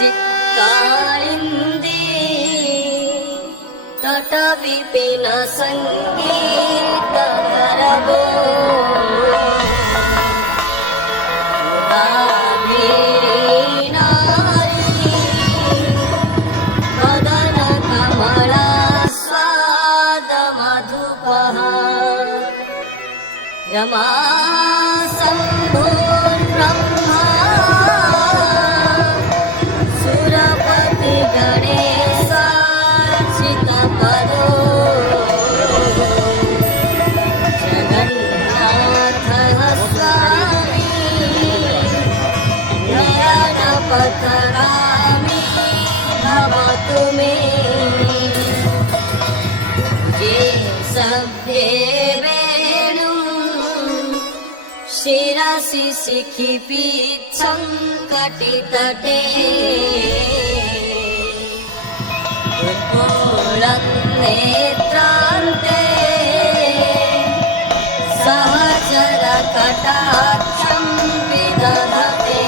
चित्कालिन्दी तटविपिन सङ्गीतकरवो रमा शम्भुर्ब्रह्मा सुरपति गणेशार्चितपदो जगन्नाथः स्वामी नयनपथगामी भवतु मे ये सभ्ये शिरसि शिखिपीच्छं कटितटे उत्कोलन्नेत्रान्ते सहचरकटाक्षं विदधते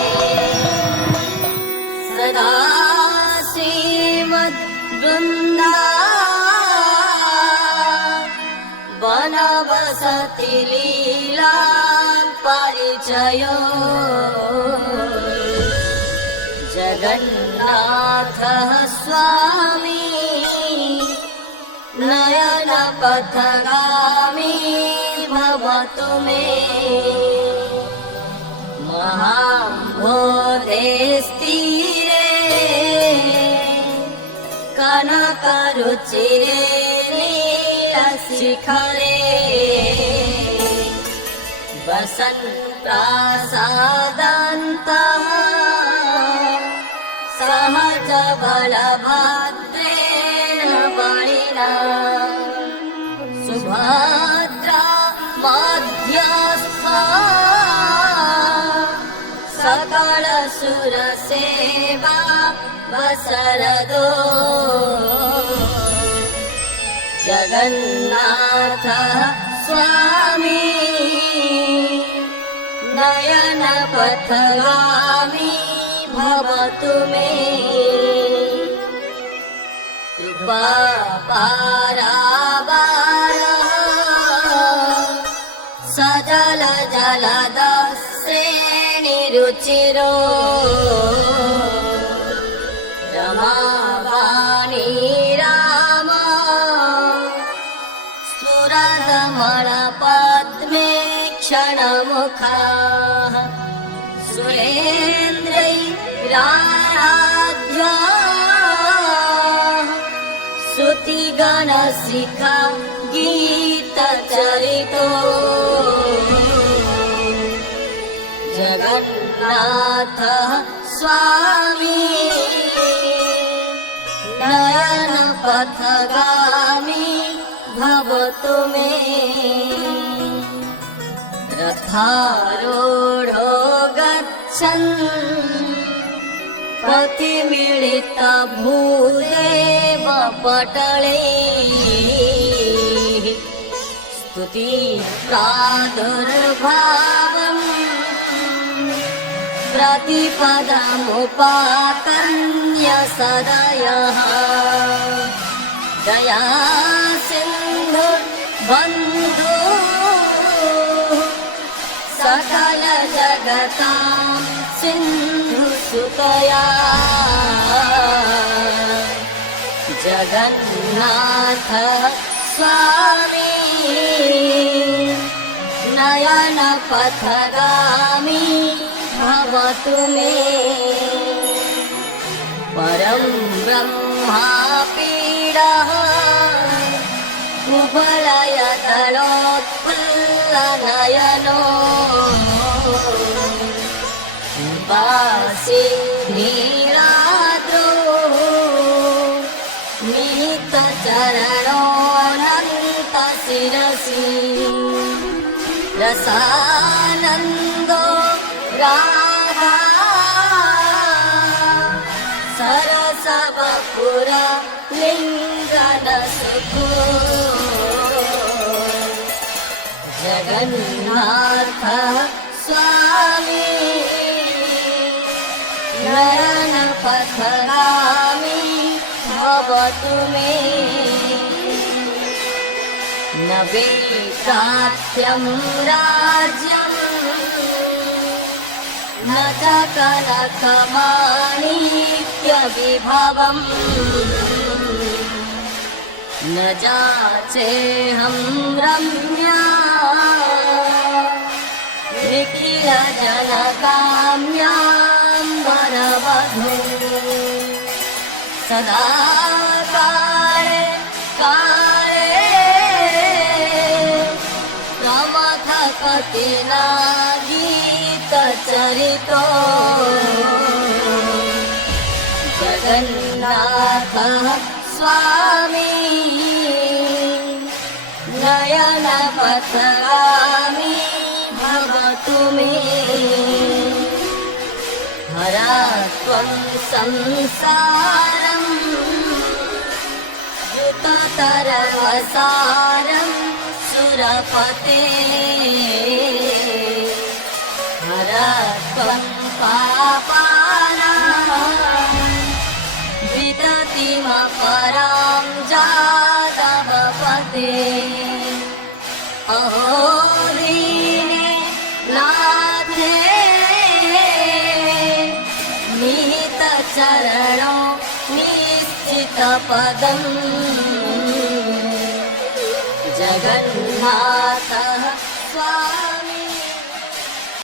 सदा श्रीमद्वृन्दा वनवसति लीला परिचयो जगन्नाथः स्वामी नयनपथगामी भवतु मे महाम्भोधेस्तीरे कनकरुचिरे नीलशिखरे वसन् प्रासादान्तः सहज बलभद्रेण बलिना सुभद्रा मध्यस्था सकल सुरसेवा वसरदो जगन्नाथः स्वामी नयनपथगामी भवतु मे कृपापारावारः सजल जलद श्रेणिरुचिरो रमावाणी राम स्फुरदमलपद्मे क्षणमुखाः सुरेन्द्रैराराध्या श्रुतिगणशिखा गीतचरितो जगन्नाथः स्वामी नयनपथगामी भवतु मे रथारूढो गच्छन् प्रतिमिलितभूदेव पटले स्तुति प्रादुर्भावम् प्रतिपदमुपाकर्ण्य सदयः दया सिन्धुर्बन्धु सकल जगतां सिन्धुसुतया जगन्नाथ स्वामी नयनपथगामी भवतु मे परं ब्रह्मा पीडः कुवलयतलोत्फुल्लनयनो वासी नीलाद्रो निहितचरणोऽनन्तशिरसि रसानन्दो राधा सरसवपुर लिङ्गनसुखो जगन्नाथ स्वामी नयन पथगामी भवतु मे न वेत्रात्यं राज्यम् न च कनकमाणिक्यविभवम् न जाचेऽहं रम्या निखिलजनकाम्यां वरवधू सदा काले प्रमथकतिना गीतचरितो जगन्नाथः स्वामी नयनपथगामी भवतु मे हरा त्वं संसारं युततरवसारं सुरपते हरा त्वं पापानां विदतिमपरां जातवपते अहो दीने नाथे निहितचरणो निश्चितपदम् जगन्नाथ